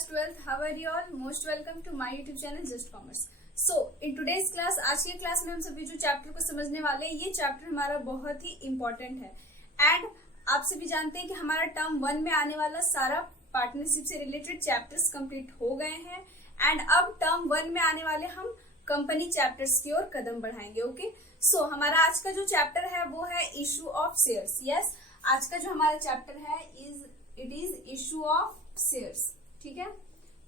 class 12th. How are you all? Most welcome to my YouTube channel Just Commerce. So in today's class, आज के class में हम सभी जो chapter को समझने वाले हैं, ये चैप्टर हमारा बहुत ही इम्पोर्टेंट है एंड आप सभी जानते हैं कि हमारा टर्म 1 में आने वाला सारा पार्टनरशिप से रिलेटेड चैप्टर्स कंप्लीट हो गए हैं एंड अब टर्म 1 में आने वाले हम कंपनी चैप्टर्स की ओर कदम बढ़ाएंगे. ओके, सो हमारा आज का जो चैप्टर है वो है इशू ऑफ शेयर्स. यस, आज का जो हमारा चैप्टर है it is issue of shares. ठीक है,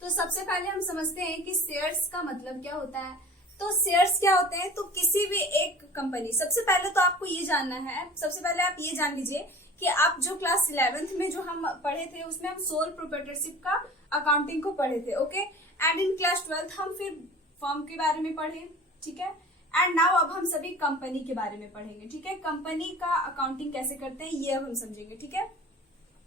तो सबसे पहले हम समझते हैं कि शेयर्स का मतलब क्या होता है. तो शेयर्स क्या होते हैं, तो किसी भी एक कंपनी, सबसे पहले तो आपको ये जानना है, सबसे पहले आप ये जान लीजिए कि आप जो क्लास 11th में जो हम पढ़े थे उसमें हम सोल प्रोप्राइटरशिप का अकाउंटिंग को पढ़े थे. Okay, and in class 12th हम फिर फर्म के बारे में पढ़े. ठीक है, एंड नाउ अब हम सभी कंपनी के बारे में पढ़ेंगे. ठीक है, कंपनी का अकाउंटिंग कैसे करते हैं ये अब हम समझेंगे. ठीक है,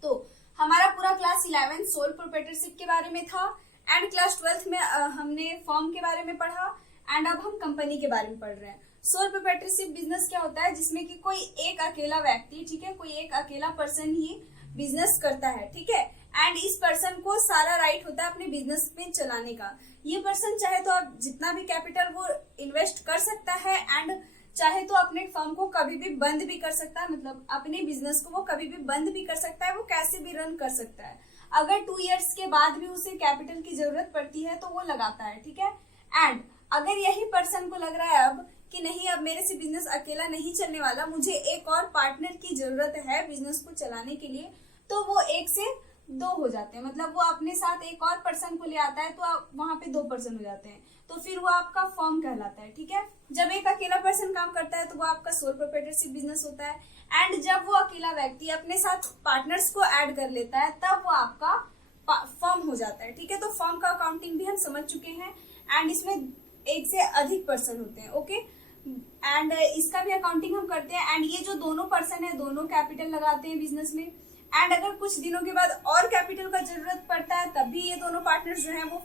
तो हमारा पूरा क्लास 11 सोल प्रोप्राइटरशिप के बारे में था एंड क्लास 12th में हमने फर्म के बारे में पढ़ा एंड अब हम कंपनी के बारे में पढ़ रहे हैं. सोल प्रोप्राइटरशिप बिजनेस क्या होता है, जिसमें कि कोई एक अकेला व्यक्ति, ठीक है, कोई एक अकेला पर्सन ही बिजनेस करता है. ठीक है, एंड इस पर्सन को सारा राइट होता है अपने बिजनेस में चलाने का. ये पर्सन चाहे तो आप जितना भी कैपिटल वो इन्वेस्ट कर सकता है एंड चाहे तो अपने फर्म को कभी भी बंद भी कर सकता है, मतलब अपने बिजनेस को वो कभी भी बंद भी कर सकता है, वो कैसे भी रन कर सकता है. अगर 2 इयर्स के बाद भी उसे कैपिटल की जरूरत पड़ती है तो वो लगाता है. ठीक है, एंड अगर यही पर्सन को लग रहा है अब कि नहीं, अब मेरे से बिजनेस अकेला नहीं चलने वाला, मुझे एक और पार्टनर की जरूरत है बिजनेस को चलाने के लिए, तो वो 1 से 2 हो जाते हैं. मतलब वो अपने साथ एक और पर्सन को ले आता है तो वहां पे 2 पर्सन हो जाते हैं, तो फिर वो आपका फर्म कहलाता है. ठीक है, जब एक अकेला पर्सन काम करता है तो वो आपका सोल प्रोप्राइटरशिप बिजनेस होता है एंड जब वो अकेला व्यक्ति अपने साथ पार्टनर्स को ऐड कर लेता है तब वो आपका फर्म हो जाता है. ठीक है, तो फर्म का अकाउंटिंग भी हम समझ चुके हैं एंड इसमें 1 से अधिक पर्सन होते हैं. ओके, एंड इसका भी अकाउंटिंग हम करते हैं एंड ये जो दोनों पर्सन है दोनों कैपिटल लगाते हैं बिजनेस में एंड अगर कुछ दिनों के बाद और कैपिटल का जरूरत पड़ता है तब भी ये दोनों पार्टनर्स जो हैं वो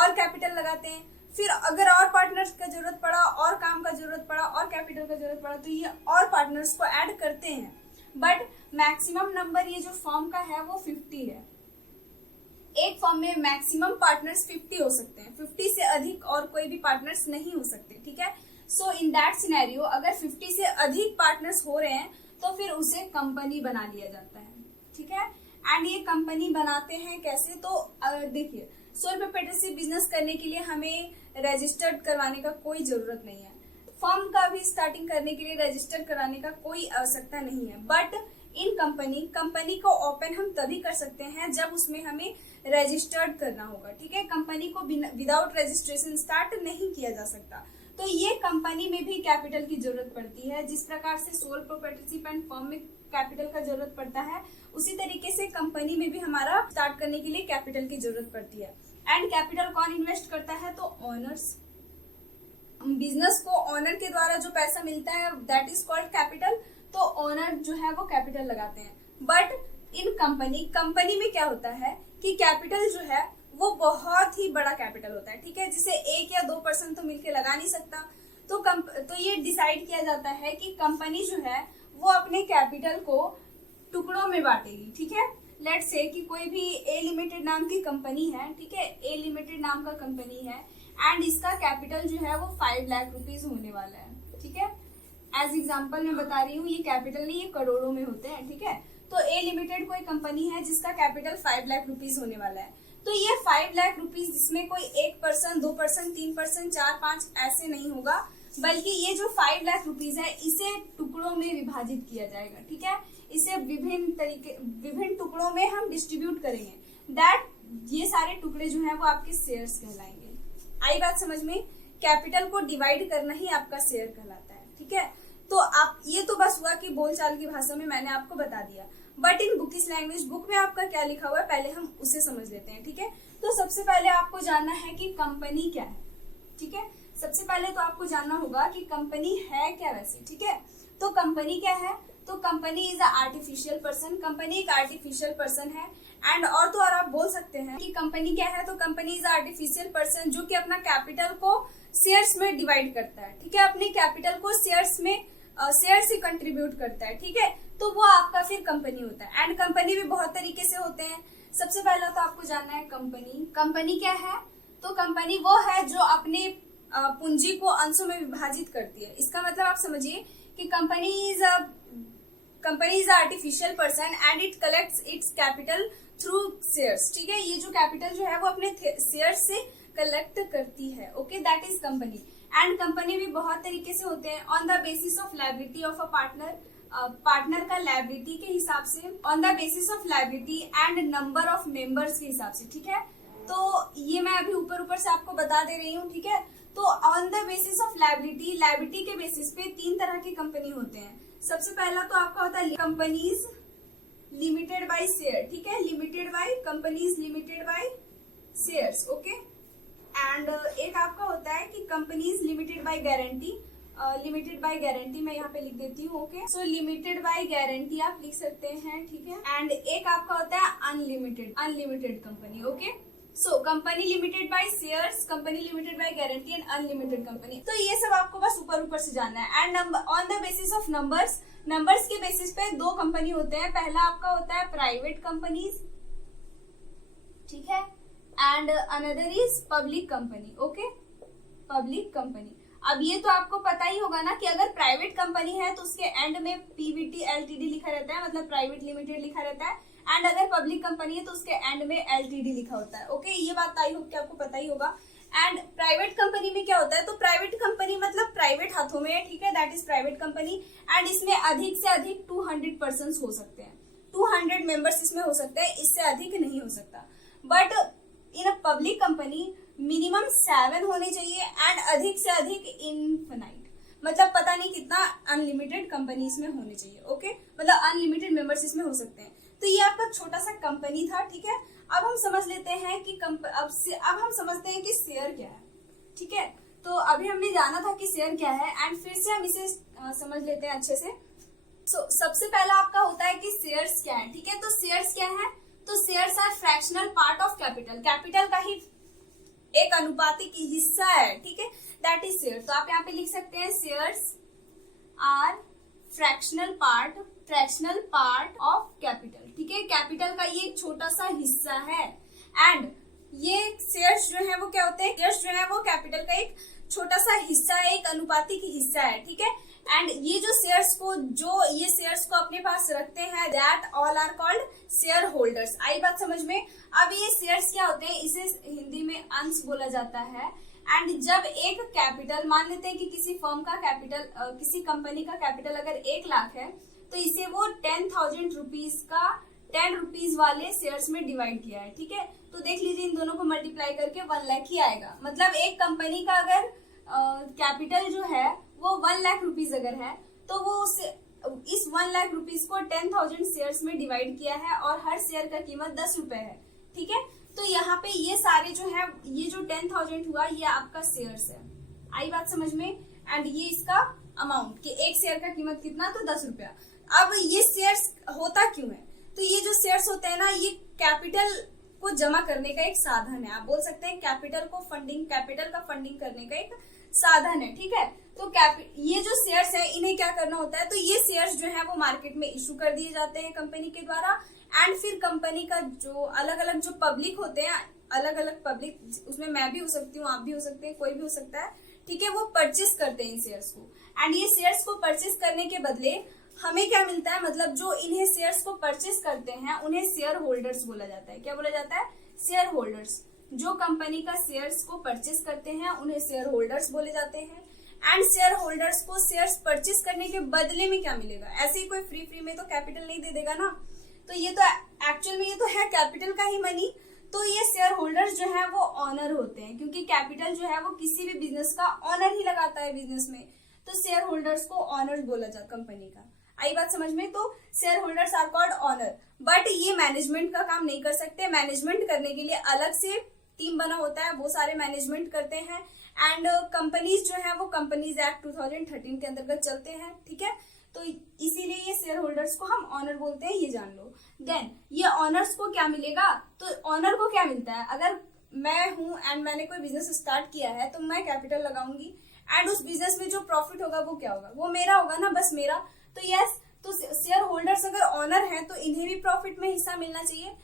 और कैपिटल लगाते हैं. फिर अगर और पार्टनर्स का जरूरत पड़ा, और काम का जरूरत पड़ा, और कैपिटल का जरूरत पड़ा तो ये और पार्टनर्स को ऐड करते हैं. बट मैक्सिमम नंबर ये जो फर्म का है वो 50 है. एक फर्म में मैक्सिमम पार्टनर्स 50 हो सकते हैं, 50 से अधिक और कोई भी पार्टनर्स नहीं हो सकते. ठीक है, सो इन दैट सिनेरियो अगर 50 से अधिक पार्टनर्स हो रहे हैं तो फिर उसे कंपनी बना लिया जाता है. ठीक है, एंड ये कंपनी बनाते हैं कैसे, तो देखिए, सोल प्रोप्राइटरशिप बिजनेस करने के लिए हमें रजिस्टर्ड करवाने का कोई जरूरत नहीं है. फर्म का भी स्टार्टिंग करने के लिए रजिस्टर कराने का कोई आवश्यकता नहीं है. बट इन कंपनी को ओपन हम तभी कर सकते हैं जब उसमें हमें रजिस्टर्ड करना होगा. ठीक है, कंपनी को विदाउट रजिस्ट्रेशन स्टार्ट नहीं किया जा सकता. तो ये कंपनी में भी कैपिटल की जरूरत पड़ती है. जिस प्रकार से सोल प्रोप्राइटरशिप एंड फर्म में कैपिटल का जरूरत पड़ता है, उसी तरीके से कंपनी में भी हमारा स्टार्ट करने के लिए कैपिटल की जरूरत पड़ती है. एंड कैपिटल कौन इन्वेस्ट करता है, तो ओनर्स. बिजनेस को ओनर के द्वारा जो पैसा मिलता है दैट इज कॉल्ड कैपिटल. तो ओनर जो है वो कैपिटल लगाते हैं. बट इन कंपनी में क्या होता है कि कैपिटल जो है वो बहुत ही बड़ा कैपिटल होता है. ठीक है, जिसे 1 या 2 पर्सन तो मिलकर लगा नहीं सकता. तो ये डिसाइड किया जाता है कि कंपनी जो है वो अपने कैपिटल को टुकड़ों में बांटेगी. ठीक है, लेट्स से कि कोई भी ए लिमिटेड नाम की कंपनी है. ठीक है, ए लिमिटेड नाम का कंपनी है एंड इसका कैपिटल जो है वो 5 लाख रुपीज होने वाला है. ठीक है, एज एग्जाम्पल मैं बता रही हूँ, ये कैपिटल नहीं, ये करोड़ों में होते हैं. ठीक है, तो ए लिमिटेड कोई कंपनी है जिसका कैपिटल 5 लाख रुपीज होने वाला है. तो ये 5 लाख रुपीज जिसमें कोई 1 पर्सन, 2 पर्सन, 3 पर्सन, 4, 5 ऐसे नहीं होगा, बल्कि ये जो 5 लाख रुपीज है इसे टुकड़ों में विभाजित किया जाएगा. ठीक है, इसे विभिन्न टुकड़ों में हम डिस्ट्रीब्यूट करेंगे. दैट ये सारे टुकड़े जो हैं वो आपके शेयर्स कहलाएंगे. आई बात समझ में, कैपिटल को डिवाइड करना ही आपका शेयर कहलाता है. ठीक है, तो आप ये तो बस हुआ कि बोलचाल की भाषा में मैंने आपको बता दिया. But in bookish language, book में आपका क्या लिखा हुआ है पहले हम उसे समझ लेते हैं. ठीक है, तो सबसे पहले आपको जानना है कि कंपनी क्या है. ठीक है, सबसे पहले तो आपको जानना होगा कि कंपनी है क्या वैसे. ठीक है, तो कंपनी क्या है, तो company is a artificial person. Company एक आर्टिफिशियल पर्सन है एंड और तो और आप बोल सकते हैं कि कंपनी क्या है, तो कंपनी इज आर्टिफिशियल पर्सन जो कि अपना कैपिटल को शेयर्स में डिवाइड करता है. ठीक है, अपने कैपिटल को शेयर्स में शेयर्स ही कंट्रीब्यूट करता है. ठीक है, तो वो आपका फिर कंपनी होता है. एंड कंपनी भी बहुत तरीके से होते हैं. सबसे पहला तो आपको जानना है कंपनी। कंपनी क्या है? तो कंपनी वो है जो अपने पूंजी को अंशों में विभाजित करती है। इसका मतलब आप समझिए कि company is artificial person and it collects it's capital through shares. ठीक है, ये जो कैपिटल जो है वो अपने शेयर्स से कलेक्ट करती है। Okay, that is company. And company भी बहुत तरीके से होते हैं। On the basis of liability of a partner का लायबिलिटी के हिसाब से, on the basis of liability and number of members के हिसाब से। ठीक है, तो ये मैं अभी ऊपर से आपको बता दे रही हूँ। ठीक है, तो on the basis of liability के बेसिस पे 3 तरह की कंपनी होते हैं। सबसे पहला तो आपका होता है कंपनीज लिमिटेड बाय शेयर। ठीक है, companies limited by shares. Okay, and एक आपका होता है कि कंपनीज लिमिटेड बाय गारंटी। मैं यहाँ पे लिख देती हूँ। Okay, so limited by guarantee आप लिख सकते हैं। ठीक है, एंड एक आपका होता है unlimited company. Okay, so company limited by shares, company limited by guarantee and unlimited company. तो ये सब आपको बस ऊपर से जानना है। And on the basis of numbers के बेसिस पे 2 कंपनी होते हैं। पहला आपका होता है प्राइवेट कंपनीज, ठीक है, and another is public company. Okay, public company. अब ये तो आपको पता ही होगा ना कि अगर प्राइवेट कंपनी है तो उसके एंड में पीवीटी एलटीडी लिखा रहता है, मतलब प्राइवेट लिमिटेड लिखा रहता है। एंड अगर पब्लिक कंपनी है तो उसके एंड में एलटीडी लिखा होता है। ओके, ये बात आई होप कि आपको पता ही होगा। एंड प्राइवेट कंपनी में क्या होता है? तो प्राइवेट कंपनी मतलब प्राइवेट हाथों में है। ठीक है, that is private company. And इसमें अधिक से अधिक 200 पर्सन हो सकते हैं, 200 मेंबर्स इसमें हो सकते हैं, इससे अधिक नहीं हो सकता। But in a public company minimum 7 होने चाहिए एंड अधिक से अधिक इनफिनाइट, मतलब पता नहीं कितना अनलिमिटेड कंपनी इसमें होने चाहिए। ओके, मतलब अनलिमिटेड मेंबर्स इसमें हो सकते हैं। तो ये आपका छोटा सा कंपनी था। ठीक है, अब हम समझ लेते हैं कि अब हम समझते हैं कि शेयर क्या है। ठीक है, तो अभी हमने जाना था कि शेयर क्या है एंड फिर से हम इसे समझ लेते हैं अच्छे से। सबसे पहला आपका होता है कि शेयर्स क्या है। ठीक है, तो शेयर्स क्या है? तो shares are fractional part of capital का ही एक अनुपातिक हिस्सा है। ठीक है, दैट इज शेयर। तो आप यहाँ पे लिख सकते हैं shares are fractional part of capital. ठीक है, कैपिटल का ये एक छोटा सा हिस्सा है। एंड ये शेयर्स जो है वो क्या होते हैं? शेयर्स जो है वो कैपिटल का एक छोटा सा हिस्सा है, एक अनुपातिक हिस्सा है। ठीक है, एंड ये जो शेयर्स को अपने पास रखते हैं, that all are called shareholders. आई बात समझ में? अब ये शेयर्स क्या होते हैं? इसे हिंदी में अंश बोला जाता है। एंड जब एक कैपिटल, मान लेते हैं कि किसी फर्म का कैपिटल, किसी कंपनी का कैपिटल अगर 1 लाख है तो इसे वो 10,000 रुपीज का 10 रुपीज वाले शेयर्स में डिवाइड किया है। ठीक है, तो देख लीजिए इन दोनों को मल्टीप्लाई करके 1 लाख ही आएगा। मतलब एक कंपनी का अगर कैपिटल जो है वो 1 लाख रुपीज अगर है तो वो इस 1 लाख रुपीज को 10,000 शेयर्स में डिवाइड किया है और हर शेयर का कीमत 10 रुपए है। ठीक है, तो यहाँ पे ये सारे जो है, ये जो 10,000 हुआ ये आपका शेयर्स है। आई बात समझ में? एंड ये इसका अमाउंट कि एक शेयर का कीमत कितना, तो 10 रुपया। अब ये शेयर्स होता क्यों है? तो ये जो शेयर्स होते हैं ना, ये कैपिटल को जमा करने का एक साधन है। आप बोल सकते हैं कैपिटल का फंडिंग करने का एक साधन है। ठीक है, तो ये जो शेयर्स है इन्हें क्या करना होता है? तो ये शेयर्स जो है वो मार्केट में इशू कर दिए जाते हैं कंपनी के द्वारा। एंड फिर कंपनी का जो अलग अलग जो पब्लिक होते हैं, अलग अलग पब्लिक, उसमें मैं भी हो सकती हूँ, आप भी हो सकते हैं, कोई भी हो सकता है। ठीक है, वो परचेस करते हैं इन शेयर्स को। एंड ये शेयर्स को परचेस करने के बदले हमें क्या मिलता है? मतलब जो इन्हें शेयर्स को परचेस करते हैं उन्हें शेयर होल्डर्स बोला जाता है। क्या बोला जाता है? Share holders. जो कंपनी का शेयर्स को परचेस करते हैं उन्हें शेयर होल्डर्स बोले जाते हैं। एंड शेयर होल्डर्स को शेयर्स परचेस करने के बदले में क्या मिलेगा? ऐसे ही कोई फ्री में तो कैपिटल नहीं दे देगा ना। तो ये तो एक्चुअल में ये तो है कैपिटल का ही मनी। तो ये शेयर होल्डर्स जो है वो ऑनर होते हैं, क्योंकि कैपिटल जो है वो किसी भी बिजनेस का ऑनर ही लगाता है बिजनेस में। तो शेयर होल्डर्स को ऑनर बोला जाता है कंपनी का। आई बात समझ में? तो share holders are called owner. But ये मैनेजमेंट का काम नहीं कर सकते। मैनेजमेंट करने के लिए अलग से टीम बना होता है, वो सारे मैनेजमेंट करते हैं। एंड कंपनीज जो है वो कंपनीज एक्ट 2013 के अंतर्गत चलते हैं। ठीक है, तो इसीलिए ये शेयर होल्डर्स को हम ऑनर बोलते हैं, ये जान लो। देन ये ऑनर्स को क्या मिलेगा? तो ऑनर को क्या मिलता है? अगर मैं हूं एंड मैंने कोई बिजनेस स्टार्ट किया है तो मैं कैपिटल लगाऊंगी एंड उस बिजनेस में जो प्रॉफिट होगा वो क्या होगा? वो मेरा होगा ना, बस मेरा। तो यस, तो शेयर होल्डर्स अगर ऑनर हैं तो इन्हें भी प्रॉफिट में हिस्सा मिलना चाहिए।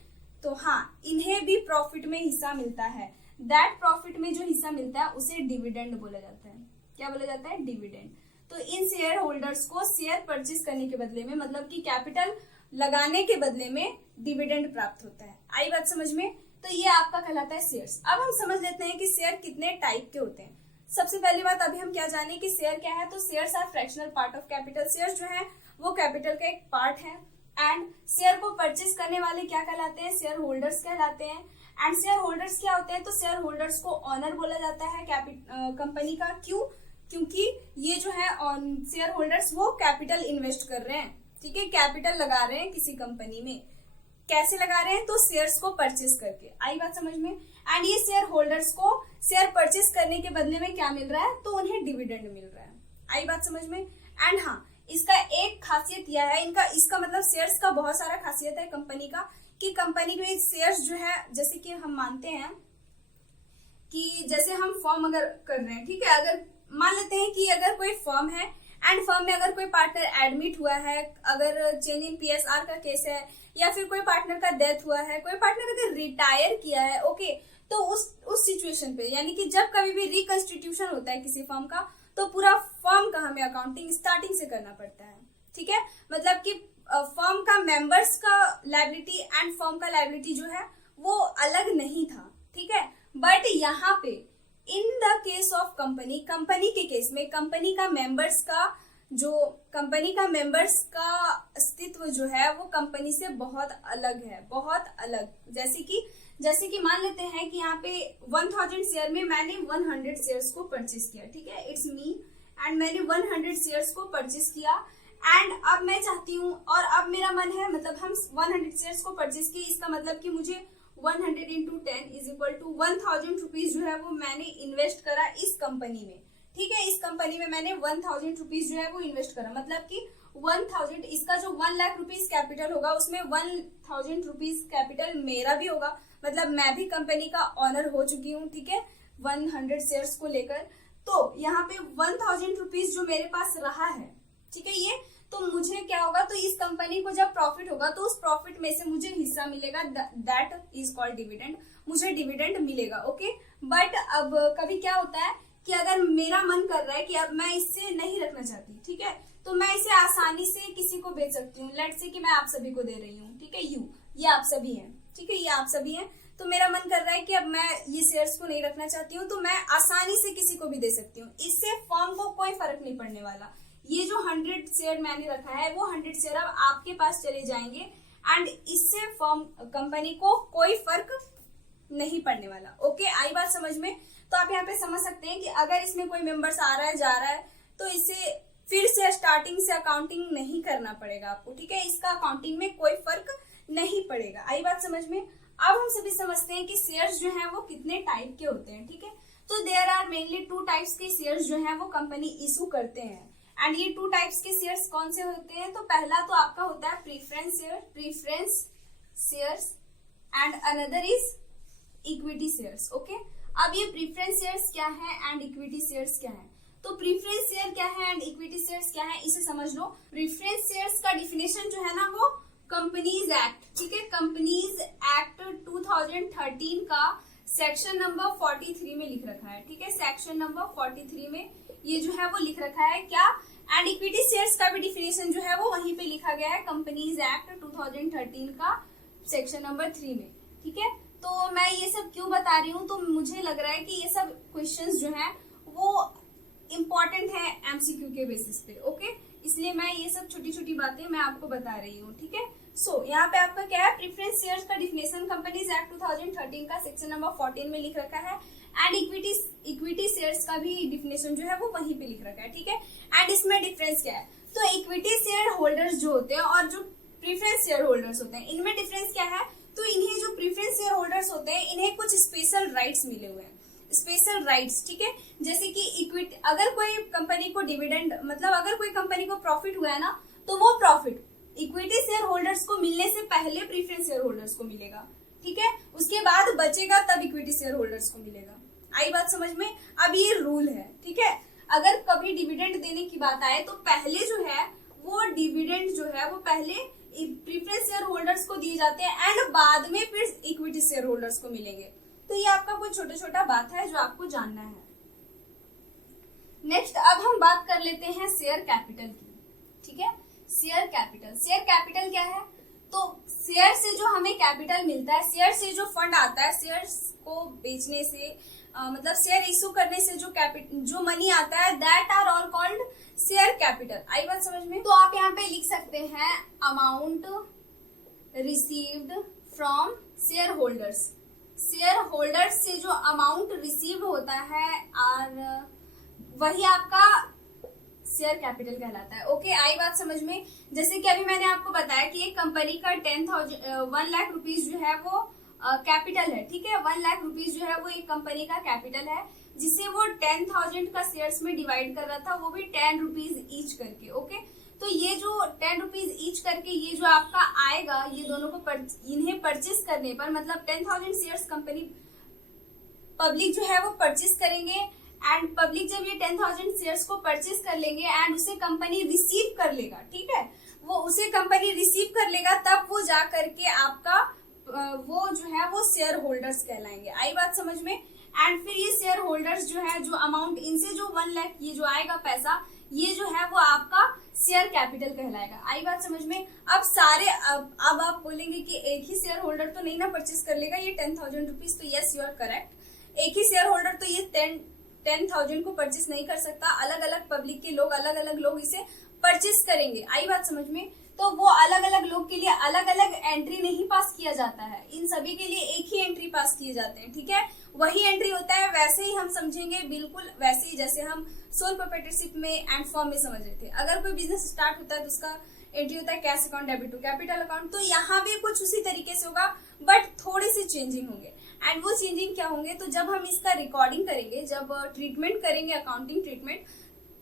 तो हाँ, इन्हें भी प्रॉफिट में हिस्सा मिलता है। दैट प्रॉफिट में जो हिस्सा मिलता है उसे डिविडेंड बोला जाता है। क्या बोला जाता है? डिविडेंड। तो इन शेयर होल्डर्स को शेयर परचेज करने के बदले में, मतलब कि कैपिटल लगाने के बदले में डिविडेंड प्राप्त होता है। आई बात समझ में? तो ये आपका कहलाता है शेयर्स। अब हम समझ लेते हैं कि शेयर कितने टाइप के होते हैं। सबसे पहली बात अभी हम क्या जाने कि शेयर क्या है। तो shares are fractional part of capital. Share जो है वो कैपिटल का एक पार्ट है। एंड शेयर को परचेज करने वाले क्या कहलाते हैं? शेयर होल्डर्स कहलाते हैं। एंड शेयर होल्डर्स क्या होते हैं? तो शेयर होल्डर्स को ऑनर बोला जाता है कंपनी का। क्यों? क्योंकि ये जो है शेयर होल्डर्स वो कैपिटल इन्वेस्ट कर रहे हैं, ठीक है, कैपिटल लगा रहे हैं किसी कंपनी में। कैसे लगा रहे हैं? तो शेयर्स को परचेज करके। आई बात समझ में? एंड ये शेयर होल्डर्स को शेयर परचेज करने के बदले में क्या मिल रहा है? तो उन्हें डिविडेंड मिल रहा है। आई बात समझ में? एंड हाँ, इसका एक खासियत यह है, इसका मतलब शेयर्स का बहुत सारा खासियत है कंपनी का, कि कंपनी के शेयर्स जो है, जैसे कि हम मानते हैं कि जैसे हम फॉर्म अगर कर रहे हैं, ठीक है, अगर मान लेते हैं कि अगर कोई फर्म है एंड फर्म में अगर कोई पार्टनर एडमिट हुआ है, अगर चेंज इन पीएसआर का केस है, या फिर कोई पार्टनर का डेथ हुआ है, कोई पार्टनर अगर रिटायर किया है, ओके, तो उस सिचुएशन पे, यानी कि जब कभी भी रिकंस्टिट्यूशन होता है किसी फर्म का, तो पूरा फर्म का हमें अकाउंटिंग स्टार्टिंग से करना पड़ता है, ठीक है। मतलब कि फर्म का मेंबर्स का लायबिलिटी एंड फर्म का लायबिलिटी जो है वो अलग नहीं था, ठीक है। बट यहाँ पे in the case of company के केस में कंपनी का मेंबर्स का अस्तित्व जो है वो कंपनी से बहुत अलग है, बहुत अलग। जैसे कि मान लेते हैं कि यहाँ पे 1000 शेयर में मैंने 100 शेयर्स को परचेज किया, ठीक है, इट्स मी, एंड मैंने 100 शेयर्स को परचेज किया। एंड अब मैं चाहती हूँ, और अब मेरा मन है, मतलब हम 100 शेयर्स को परचेज किए, इसका मतलब कि मुझे 100 into 10 is equal to 1000 rupees जो है वो मैंने इन्वेस्ट करा इस कंपनी में, ठीक है। इस कंपनी में मैंने 1000 रुपीज जो है वो इन्वेस्ट करा, मतलब कि 1000, इसका जो 1 लाख रुपीज कैपिटल होगा उसमें 1000 रुपीज कैपिटल मेरा भी होगा, मतलब मैं भी कंपनी का ऑनर हो चुकी हूँ, ठीक है, 100 शेयर्स को लेकर। तो यहाँ पे 1000 रुपीज जो मेरे पास रहा है, ठीक है, ये तो मुझे क्या होगा, तो इस कंपनी को जब प्रॉफिट होगा तो उस प्रॉफिट में से मुझे हिस्सा मिलेगा, दैट इज कॉल्ड डिविडेंड, मुझे डिविडेंड मिलेगा, ओके। बट अब कभी क्या होता है कि अगर मेरा मन कर रहा है कि अब मैं इससे नहीं रखना चाहती, ठीक है, तो मैं इसे आसानी से किसी को बेच सकती हूँ। लेट्स से कि मैं आप सभी को दे रही हूँ, ठीक है, ये आप सभी हैं, ठीक है, ये आप सभी हैं, तो मेरा मन कर रहा है कि अब मैं ये शेयर्स को नहीं रखना चाहती हूँ, तो मैं आसानी से किसी को भी दे सकती हूँ, इससे फर्म को कोई फर्क नहीं पड़ने वाला। ये जो 100 शेयर मैंने रखा है वो 100 शेयर अब आपके पास चले जाएंगे एंड इससे फर्म कंपनी को कोई फर्क नहीं पड़ने वाला, ओके। आई बात समझ में? तो आप यहाँ पे समझ सकते हैं कि अगर इसमें कोई मेंबर्स आ रहा है जा रहा है तो इसे फिर से स्टार्टिंग से अकाउंटिंग नहीं करना पड़ेगा आपको, ठीक है, इसका अकाउंटिंग में कोई फर्क नहीं पड़ेगा। आई बात समझ में? अब हम सभी समझते हैं कि शेयर्स जो है वो कितने टाइप के होते हैं, ठीक है। तो देयर आर मेनली 2 टाइप्स के शेयर्स जो है वो कंपनी इशू करते हैं। एंड ये 2 टाइप्स के शेयर्स कौन से होते हैं? तो पहला तो आपका होता है preference shares and another is equity shares, okay. अब ये प्रीफरेंस शेयर्स क्या है एंड इक्विटी शेयर्स क्या है? तो प्रीफरेंस शेयर क्या है एंड इक्विटी शेयर्स क्या है, इसे समझ लो। प्रीफरेंस शेयर्स का डिफिनेशन जो है ना वो कंपनीज एक्ट, ठीक है, कंपनीज एक्ट 2013 का सेक्शन नंबर 43 में लिख रखा है, ठीक है, सेक्शन नंबर 43 में ये जो है वो लिख रखा है क्या। एंड इक्विटी शेयर्स का भी डिफिनेशन जो है वो वहीं पे लिखा गया है कंपनीज एक्ट 2013 का सेक्शन नंबर 3 में, ठीक है। तो मैं ये सब क्यों बता रही हूँ, तो मुझे लग रहा है कि ये सब क्वेश्चंस जो है वो इम्पोर्टेंट है एमसीक्यू के बेसिस पे, ओके, इसलिए मैं ये सब छोटी छोटी बातें मैं आपको बता रही हूँ, ठीक है। सो यहाँ पे आपका क्या है, प्रेफरेंस शेयर्स का डिफिनेशन कंपनीज एक्ट 2013 का सेक्शन नंबर 14 में लिख रखा है। एंड इक्विटी शेयर्स का भी डिफिनेशन जो है वो वहीं पे लिख रखा है, ठीक है। एंड इसमें डिफरेंस क्या है, तो इक्विटी शेयर होल्डर्स जो होते हैं और जो प्रेफरेंस शेयर होल्डर्स होते हैं इनमें डिफरेंस क्या है, तो इन्हें जो प्रेफरेंस शेयर होल्डर्स होते हैं इन्हें कुछ स्पेशल राइट्स मिले हुए हैं, स्पेशल राइट्स, ठीक है। जैसे कि इक्विटी, अगर कोई कंपनी को डिविडेंड, मतलब अगर कोई कंपनी को प्रॉफिट हुआ है ना, तो वो प्रॉफिट इक्विटी शेयर होल्डर्स को मिलने से पहले प्रेफरेंस शेयर होल्डर्स को मिलेगा, ठीक है, उसके बाद बचेगा तब इक्विटी शेयर होल्डर्स को मिलेगा। आई बात समझ में? अब ये रूल है, ठीक है, अगर कभी डिविडेंड देने की बात आए तो पहले जो है वो डिविडेंड जो है वो पहले प्रीफरेंस शेयर होल्डर्स को दिए जाते हैं एंड बाद में फिर इक्विटी शेयर होल्डर्स को मिलेंगे। तो ये आपका कुछ छोटा छोटा बात है जो आपको जानना है। नेक्स्ट अब हम बात कर लेते हैं शेयर कैपिटल की, ठीक है। शेयर कैपिटल क्या है? तो शेयर से जो हमें कैपिटल मिलता है, शेयर से जो फंड आता है, शेयर्स को बेचने से मतलब शेयर इशू करने से जो मनी आता है, that are all called share capital. आई बात समझ में? तो आप यहाँ पे लिख सकते हैं amount received from share holders. Share holders से जो अमाउंट रिसीव होता है और वही आपका शेयर कैपिटल कहलाता है। ओके, आई बात समझ में? जैसे कि अभी मैंने आपको बताया कि एक कंपनी का 1 लाख रुपीज जो है वो कैपिटल है, ठीक है। 1 लाख रुपीज जो है वो एक कंपनी का कैपिटल है, जिसे वो 10,000 का शेयर्स में डिवाइड कर रहा था, वो भी 10 रुपीज ईच करके। ओके, तो ये जो 10 रुपीज ईच करके ये जो आपका आएगा, ये दोनों को इन्हें परचेस करने पर, मतलब 10,000 शेयर्स कंपनी पब्लिक जो है वो परचेस करेंगे एंड पब्लिक जब ये 10,000 शेयर्स को परचेस कर लेंगे एंड उसे कंपनी रिसीव कर लेगा, ठीक है। वो उसे कंपनी रिसीव कर लेगा, तब वो जा करके आपका वो जो है वो शेयर होल्डर्स कहलाएंगे। आई बात समझ में? एंड फिर ये शेयर होल्डर्स जो है, जो अमाउंट इनसे जो 1 लाख ये जो आएगा पैसा, ये जो है वो आपका शेयर कैपिटल कहलाएगा। आई बात समझ में? अब आप बोलेंगे कि एक ही शेयर होल्डर तो नहीं ना परचेस कर लेगा ये 10,000 रुपीज। तो यस, यू आर करेक्ट। एक ही शेयर होल्डर तो ये 10,000 को परचेस नहीं कर सकता, अलग अलग पब्लिक के लोग, अलग अलग लोग इसे परचेस करेंगे। आई बात समझ में? तो वो अलग अलग लोग के लिए अलग अलग एंट्री नहीं पास किया जाता है, इन सभी के लिए एक ही एंट्री पास किए जाते हैं, ठीक है। वही एंट्री होता है, वैसे ही हम समझेंगे, बिल्कुल वैसे ही जैसे हम सोल प्रोप्राइटरशिप में एंड फॉर्म में समझ रहे थे। अगर कोई बिजनेस स्टार्ट होता है तो उसका एंट्री होता है cash account, debit to capital account. तो यहाँ भी कुछ उसी तरीके से होगा, बट थोड़े से चेंजिंग होंगे। एंड वो चेंजिंग क्या होंगे? तो जब हम इसका रिकॉर्डिंग करेंगे, जब ट्रीटमेंट करेंगे, अकाउंटिंग ट्रीटमेंट,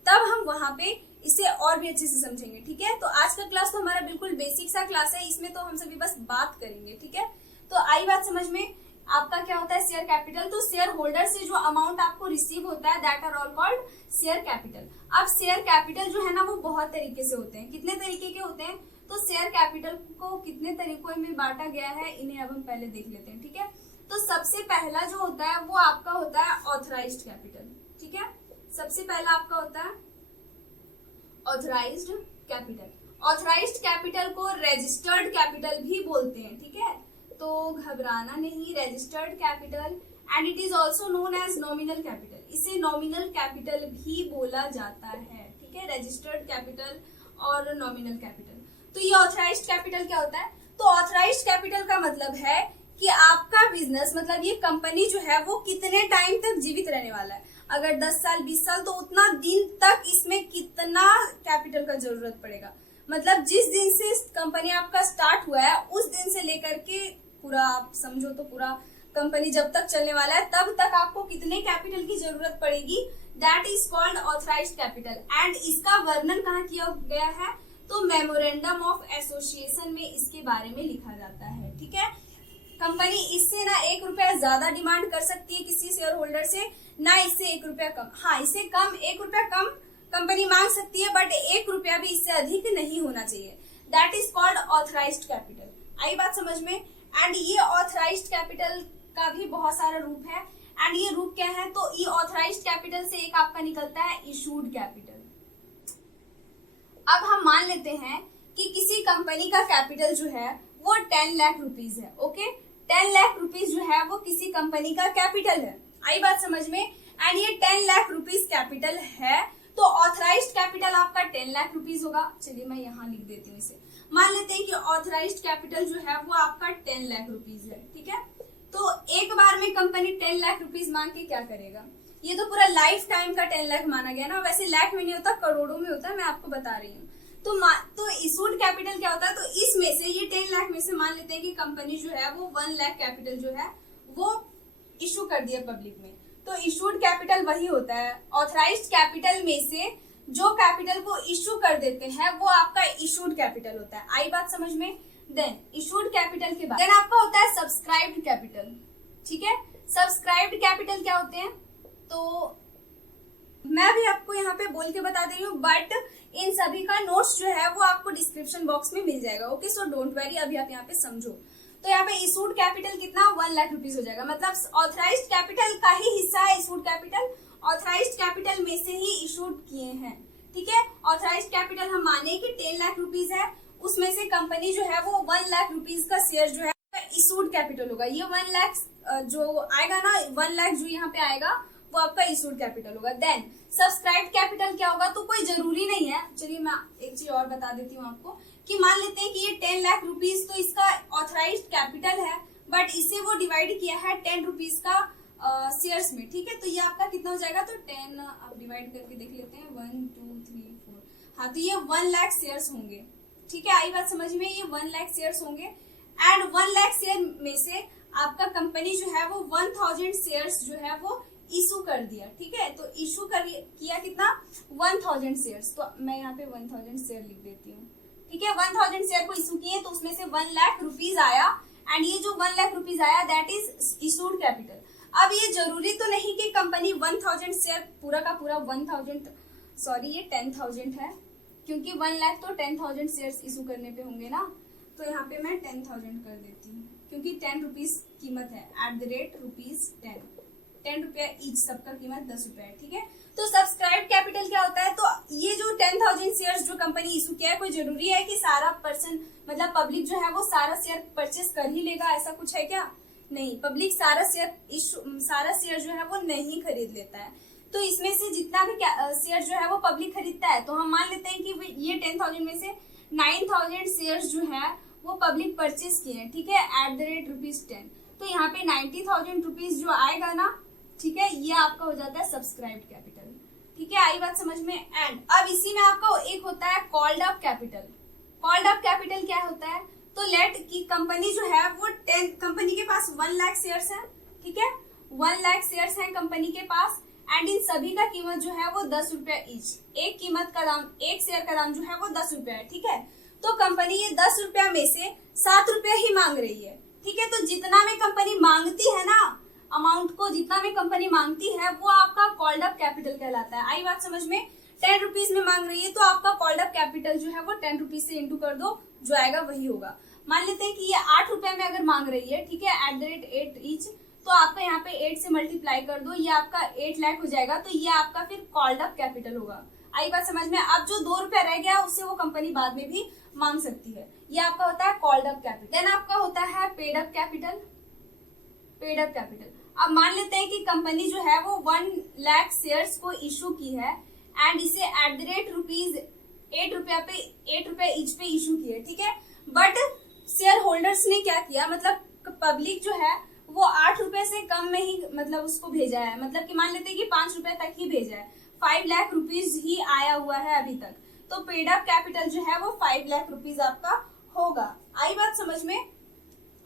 तब हम वहां पे इसे और भी अच्छे से समझेंगे, ठीक है। तो आज का क्लास तो हमारा बिल्कुल बेसिक सा क्लास है, इसमें तो हम सभी बस बात करेंगे, ठीक है। तो आई बात समझ में? आपका क्या होता है शेयर कैपिटल? तो शेयर होल्डर से जो अमाउंट आपको रिसीव होता है, that are all called share capital. अब शेयर कैपिटल जो है ना वो बहुत तरीके से होते हैं। कितने तरीके के होते हैं? तो शेयर कैपिटल को कितने तरीकों में बांटा गया है, इन्हें अब हम पहले देख लेते हैं, ठीक है। तो सबसे पहला जो होता है वो आपका होता है ऑथराइज्ड कैपिटल, ठीक है। सबसे पहला आपका होता है ऑथराइज्ड कैपिटल। ऑथराइज्ड कैपिटल को रजिस्टर्ड कैपिटल भी बोलते हैं, ठीक है। तो घबराना नहीं, registered capital and it is also known as nominal capital. इसे नॉमिनल कैपिटल भी बोला जाता है, ठीक है। रजिस्टर्ड कैपिटल और नॉमिनल कैपिटल। तो ये ऑथराइज्ड कैपिटल क्या होता है? तो ऑथराइज्ड कैपिटल का मतलब है कि आपका बिजनेस, मतलब ये कंपनी जो है वो कितने टाइम तक जीवित रहने वाला है। अगर 10 साल 20 साल, तो उतना दिन तक इसमें कितना कैपिटल का जरूरत पड़ेगा। मतलब जिस दिन से कंपनी आपका स्टार्ट हुआ है उस दिन से लेकर के पूरा आप समझो तो पूरा कंपनी जब तक चलने वाला है तब तक आपको कितने कैपिटल की जरूरत पड़ेगी, that is called authorised capital. And इसका वर्णन कहाँ किया गया है? तो मेमोरेंडम ऑफ एसोसिएशन में इसके बारे में लिखा जाता है, ठीक है। कंपनी इससे ना 1 रुपया ज्यादा डिमांड कर सकती है किसी शेयर होल्डर से, ना इससे 1 रुपया कम। हाँ, इससे कम 1 रुपया कम कंपनी मांग सकती है, बट 1 रुपया भी इससे अधिक नहीं होना चाहिए। That is called authorised capital. आई बात समझ में? एंड ये ऑथराइज्ड कैपिटल का भी बहुत सारा रूप है। एंड ये रूप क्या है? तो ये ऑथराइज्ड कैपिटल से एक आपका निकलता है इशूड कैपिटल। अब हम मान लेते हैं कि किसी कंपनी का कैपिटल जो है वो 10 लाख रुपीज है। ओके, 10 लाख रुपीज जो है वो किसी कंपनी का कैपिटल है। आई बात समझ में? एंड ये 10 लाख रुपीज कैपिटल है, तो ऑथराइज्ड कैपिटल आपका 10 लाख रुपीज होगा। चलिए मैं यहाँ लिख देती हूँ इसे। मान लेते हैं कि ऑथराइज्ड कैपिटल जो है वो आपका 10 लाख रुपीज है, ठीक है। तो एक बार में कंपनी 10 लाख रुपीज मांग के क्या करेगा? ये तो पूरा लाइफ टाइम का 10 लाख माना गया ना, वैसे लाख में नहीं होता, करोड़ों में होता है, मैं आपको बता रही हूँ। तो इशूड कैपिटल क्या होता है? तो इसमें से ये 10 लाख में से मान लेते हैं कि कंपनी जो है वो 1 लाख कैपिटल जो है वो इशू कर दिया पब्लिक में, तो इशूड कैपिटल वही होता है। ऑथराइज्ड कैपिटल में से जो कैपिटल को इशू कर देते हैं वो आपका इशूड कैपिटल होता है। आई बात समझ में? देन इशूड कैपिटल के बाद देन आपका होता है सब्सक्राइब्ड कैपिटल, ठीक है। सब्सक्राइब्ड कैपिटल क्या होते हैं? तो मैं भी आपको यहाँ पे बोल के बता दे रही हूँ, बट इन सभी का नोट्स जो है वो आपको डिस्क्रिप्शन बॉक्स में मिल जाएगा। ओके, सो डोंट वरी, अभी आप यहाँ पे समझो। तो यहाँ पे इशूड कैपिटल कितना 1 लाख रुपीज हो जाएगा, मतलब ऑथराइज्ड कैपिटल का ही हिस्सा है इशूड कैपिटल, ऑथराइज्ड कैपिटल में से ही इशूड किए हैं। ठीक है, ऑथराइज्ड कैपिटल हम माने कि 10 लाख रुपीज है, उसमें से कंपनी जो है वो 1 लाख रुपीज का शेयर जो है इशूड कैपिटल होगा। ये 1 लाख जो आएगा ना, 1 लाख जो यहाँ पे आएगा वो आपका इशूड कैपिटल होगा। देन सब्सक्राइब्ड कैपिटल क्या होगा, तो कोई जरूरी नहीं है। चलिए मैं एक चीज और बता देती हूँ आपको कि मान लेते हैं कि ये 10 लाख रुपीज तो इसका ऑथराइज्ड कैपिटल है, बट इसे वो डिवाइड किया है 10 रुपीज का शेयर्स में। ठीक है, तो ये आपका कितना हो जाएगा, तो 10 आप डिवाइड करके देख लेते हैं, 1 2 3 4, हाँ तो ये 1 लाख शेयर्स होंगे। ठीक है, आई बात समझ में, ये 1 लाख शेयर्स होंगे। एंड 1 लाख शेयर में से आपका कंपनी जो है वो 1000 शेयर्स जो है वो इशू कर दिया। ठीक है, तो इशू किया कितना 1000 शेयर्स, तो मैं यहाँ पे 1000 शेयर लिख देती हूँ। ठीक है, 1000 शेयर को इशू किए तो उसमें से 1 लाख रुपीज आया, एंड ये जो 1 लाख रुपीज आया दैट इज इशूड कैपिटल। अब ये जरूरी तो नहीं कि कंपनी 1000 शेयर पूरा का पूरा 1000, सॉरी ये 10,000 है, क्योंकि 1 लाख तो 10,000 शेयर इशू करने पे होंगे ना, तो यहाँ पे मैं 10,000 कर देती हूँ, क्योंकि 10 रुपीज कीमत है, @10 रुपया ईच, सबका कीमत 10 रुपया है। ठीक है, तो सब्सक्राइब कैपिटल क्या होता है, तो ये जो 10,000 शेयर्स जो कंपनी इशू किया है, कोई जरूरी है कि सारा पर्सन मतलब पब्लिक जो है वो सारा शेयर परचेस कर ही लेगा, ऐसा कुछ है क्या? नहीं, पब्लिक सारा शेयर जो है वो नहीं खरीद लेता है। तो इसमें से जितना भी शेयर जो है वो पब्लिक खरीदता है, तो हम मान लेते हैं कि ये 10,000 में से 9,000 शेयर जो है वो पब्लिक परचेस किए हैं। ठीक है, @10, तो यहाँ पे 90,000 रुपीज जो आएगा ना, ठीक है, ये आपका हो जाता है सब्सक्राइब्ड कैपिटल। ठीक है, आई बात समझ में। एंड अब इसी में आपका एक होता है called up capital. Called up capital क्या होता है, तो लेट की कंपनी जो है वो कंपनी के पास 1 लाख शेयर्स है। ठीक है, 1 लाख शेयर्स है कंपनी के पास, एंड इन सभी का कीमत जो है वो 10 रुपया ईच, एक शेयर का दाम जो है वो 10 रुपया है। ठीक है, तो कंपनी ये 10 रुपया में से 7 रुपया ही मांग रही है। ठीक है, तो जितना में कंपनी मांगती है ना अमाउंट को, जितना में कंपनी मांगती है वो आपका कॉल्ड अप कैपिटल कहलाता है। आई बात समझ में, 10 रुपीज में मांग रही है तो आपका कॉल्ड अप कैपिटल जो है वो 10 रुपीज से इंटू कर दो, जो आएगा वही होगा। मान लेते हैं कि ये 8 रुपए में अगर मांग रही है, ठीक है, @8 ईच, तो आपका यहाँ पे 8 से मल्टीप्लाई कर दो, ये आपका 8 लाख हो जाएगा, तो ये आपका फिर कॉल्ड अप कैपिटल होगा। आई बात समझ में। अब जो 2 रुपया रह गया उससे वो कंपनी बाद में भी मांग सकती है, ये आपका होता है कॉल्ड अप कैपिटल। देन आपका होता है paid up capital. Paid up capital, अब मान लेते हैं कि कंपनी जो है वो 1 लाख शेयर्स को इशू की है, एंड इसे @8 रुपया ईच पे इशू किए। ठीक है, बट शेयर होल्डर्स ने क्या किया, मतलब पब्लिक जो है वो 8 रुपए से कम में ही मतलब उसको भेजा है, मतलब कि मान लेते हैं कि 5 रुपए तक ही भेजा है, 5 लाख रुपीज ही आया हुआ है अभी तक, तो पेड अप कैपिटल जो है वो 5 लाख रुपीज आपका होगा। आई बात समझ में।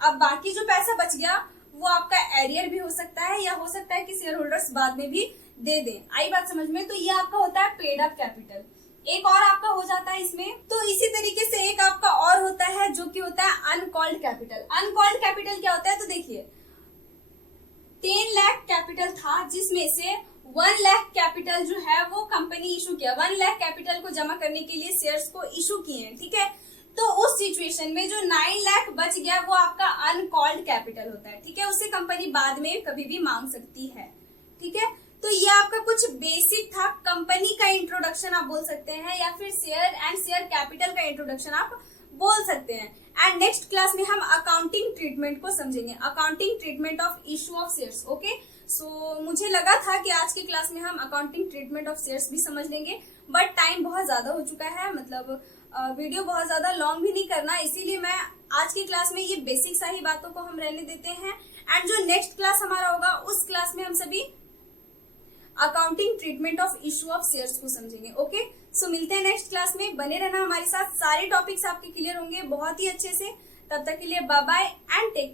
अब बाकी जो पैसा बच गया वो आपका एरियर भी हो सकता है, या हो सकता है कि शेयर होल्डर्स बाद में भी दे दें। आई बात समझ में, तो ये आपका होता है पेड अप कैपिटल। एक और आपका हो जाता है इसमें, तो इसी तरीके से एक आपका और होता है जो कि होता है अनकॉल्ड कैपिटल। अनकॉल्ड कैपिटल क्या होता है, तो देखिए 10 लाख कैपिटल था, जिसमें से 1 लाख कैपिटल जो है वो कंपनी इशू किया, 1 लाख कैपिटल को जमा करने के लिए शेयर्स को इशू किए हैं। ठीक है, तो उस सिचुएशन में जो 9 लाख बच गया वो आपका अनकॉल्ड कैपिटल होता है। ठीक है, उससे कंपनी बाद में कभी भी मांग सकती है। ठीक है, तो ये आपका कुछ बेसिक था, कंपनी का इंट्रोडक्शन आप बोल सकते हैं, या फिर शेयर एंड शेयर कैपिटल का इंट्रोडक्शन आप बोल सकते हैं। एंड नेक्स्ट क्लास में हम अकाउंटिंग ट्रीटमेंट को समझेंगे, accounting treatment of issue of shares. Okay, so मुझे लगा था कि आज की क्लास में हम अकाउंटिंग ट्रीटमेंट ऑफ शेयर्स भी समझ लेंगे, बट टाइम बहुत ज्यादा हो चुका है, मतलब वीडियो बहुत ज्यादा लॉन्ग भी नहीं करना, इसीलिए मैं आज की क्लास में ये बेसिक सारी बातों को हम रहने देते हैं। एंड जो नेक्स्ट क्लास हमारा होगा उस क्लास में हम सभी accounting treatment of issue of shares को समझेंगे। ओके, सो मिलते हैं नेक्स्ट क्लास में, बने रहना हमारे साथ, सारे टॉपिक्स आपके क्लियर होंगे बहुत ही अच्छे से। तब तक के लिए bye bye and take care.